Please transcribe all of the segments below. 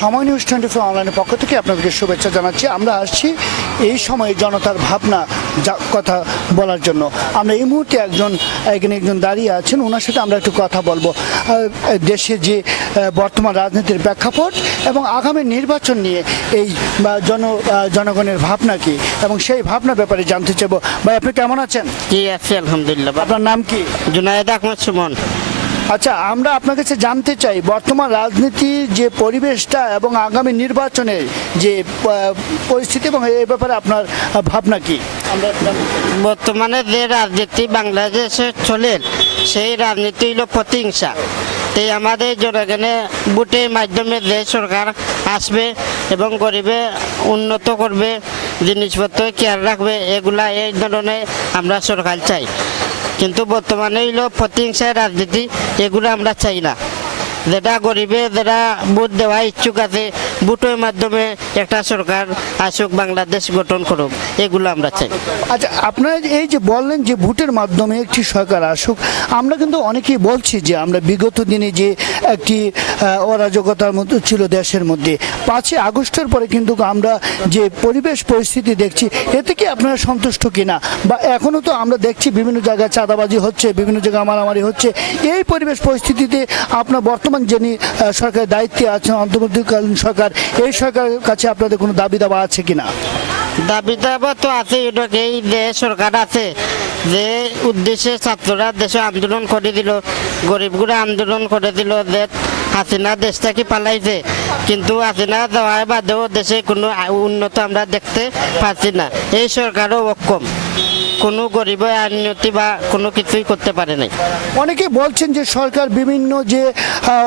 সময় news twenty four অনলাইনের পক্ষ থেকে আপনাদেরকে শুভেচ্ছা জানাচ্ছি। আমরা আসছি এই সময়ে জনতার ভাবনা কথা বলার জন্য। আমরা এই মুহূর্তে একজন এখানে একজন দাঁড়িয়ে আছেন ওনার সাথে আমরা একটু কথা বলব। দেশে যে বর্তমান রাজনীতির প্রেক্ষাপট এবং আগামী নির্বাচন নিয়ে এই জন জনগণের ভাবনা কি? এবং সেই ভাবনার ব্যাপারে জানতে চাইব। ভাই আপনি কেমন আছেন? জি আছি আলহামদুলিল্লাহ। আপনার নাম কি? জুনায়েদ আহমদ সুমন। আচ্ছা আমরা আপনার কাছে জানতে চাই, বর্তমান রাজনীতির যে পরিবেশটা এবং আগামী নির্বাচনের যে পরিস্থিতি এবং এই ব্যাপারে আপনার ভাবনা কি। বর্তমানে যে রাজনীতি বাংলাদেশে চলে, সেই রাজনীতি হলো প্রতিহিংসা তাই আমাদের জনগণে ভোটের মাধ্যমে যে সরকার আসবে এবং গরিবে উন্নত করবে, জিনিসপত্র কেয়ার রাখবে, এগুলা এই ধরনের আমরা সরকার চাই কিন্তু বর্তমানে হইল প্রতিহিংসার রাজনীতি এগুলো আমরা চাই না। যেটা গরিবে যারা ভোট দেওয়া ইচ্ছুক আছে ভোটের মাধ্যমে একটা সরকার আসুক, বাংলাদেশ গঠন করুক, এগুলো আমরা চাই। আচ্ছা আপনারা এই যে বললেন যে ভোটের মাধ্যমে একটি সরকার আসুক, আমরা কিন্তু অনেকেই বলছি যে আমরা বিগত দিনে যে একটি অরাজকতার মধ্যে ছিল দেশের মধ্যে, পাঁচই আগস্টের পরে কিন্তু আমরা যে পরিবেশ পরিস্থিতি দেখছি, এতে কি আপনারা সন্তুষ্ট কিনা? বা এখনও তো আমরা দেখছি বিভিন্ন জায়গায় চাঁদাবাজি হচ্ছে, বিভিন্ন জায়গায় মারামারি হচ্ছে, এই পরিবেশ পরিস্থিতিতে আপনার বর্তমান যিনি আহ, সরকারের দায়িত্বে আছেন অন্তর্বর্তীকালীন সরকার এই সরকারের কাছে আপনাদের কোনো দাবি দাবা আছে কিনা? দাবি দাবা তো আছে এটাকে এই যে সরকার আছে যে উদ্দেশ্যে ছাত্ররা দেশে আন্দোলন করে দিল গরিবগুলো আন্দোলন করে দিল যে হাসিনা দেশটাকে পালাইছে। কিন্তু হাসিনা যাওয়ার বাদেও দেশে কোনো উন্নত আমরা দেখতে পাচ্ছি না। এই সরকারও অক্ষম। কোনো গরিবের উন্নতি বা কোনো কিছুই করতে পারে নাই। অনেকে বলছেন যে সরকার বিভিন্ন যে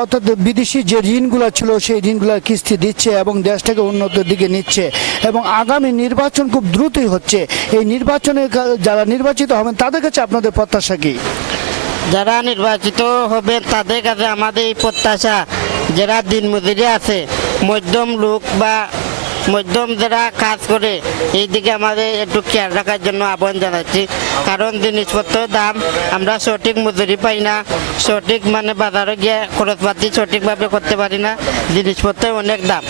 অর্থাৎ বিদেশি যে ঋণগুলো ছিল সেই ঋণগুলোর কিস্তি দিচ্ছে এবং দেশটাকে উন্নতির দিকে নিচ্ছে এবং আগামী নির্বাচন খুব দ্রুতই হচ্ছে। এই নির্বাচনে যারা নির্বাচিত হবেন তাদের কাছে আপনাদের প্রত্যাশা কি? যারা নির্বাচিত হবে তাদের কাছে আমাদের এই প্রত্যাশা যারা দিনমজুরি আছে মধ্যম লোক বা মধ্যম যারা কাজ করে, এই দিকে আমাদের একটু খেয়াল রাখার জন্য আহ্বান জানাচ্ছি। কারণ জিনিসপত্রের দাম আমরা সঠিক মজুরি পাই না। সঠিক মানে বাজারে গিয়ে খরচপাতি সঠিকভাবে করতে পারি না। জিনিসপত্রের অনেক দাম।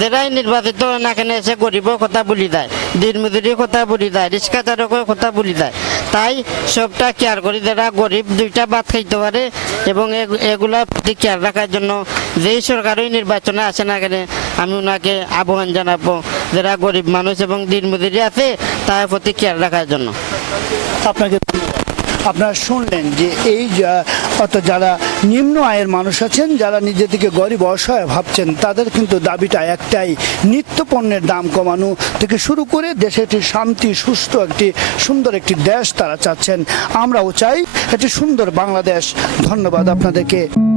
যারাই নির্বাচিত না কেন এসে গরিবের কথা বলি দেয় দিনমজুরির কথা বলি দেয় রিক্সা চালকের কথা বলি দেয়। তাই সবটা কেয়ার করি যারা গরিব দুইটা ভাত খাইতে পারে এবং এগ- এগুলা প্রতি কেয়ার রাখার জন্য যেই সরকারই নির্বাচনে আসে না কেন, আমি ওনাকে আহ্বান জানাব, যারা গরিব মানুষ এবং দিনমজুরি আছে, তার প্রতি কেয়ার রাখার জন্য আপনাকে। আপনারা শুনলেন যে এই অর্থাৎ যারা নিম্ন আয়ের মানুষ আছেন, যারা নিজেদেরকে গরিব অসহায় ভাবছেন, তাদের কিন্তু দাবিটা একটাই, নিত্য পণ্যের দাম কমানো থেকে শুরু করে দেশে একটি শান্তি, সুস্থ, একটি সুন্দর একটি দেশ তারা চাচ্ছেন। আমরাও চাই একটি সুন্দর বাংলাদেশ। ধন্যবাদ আপনাদেরকে।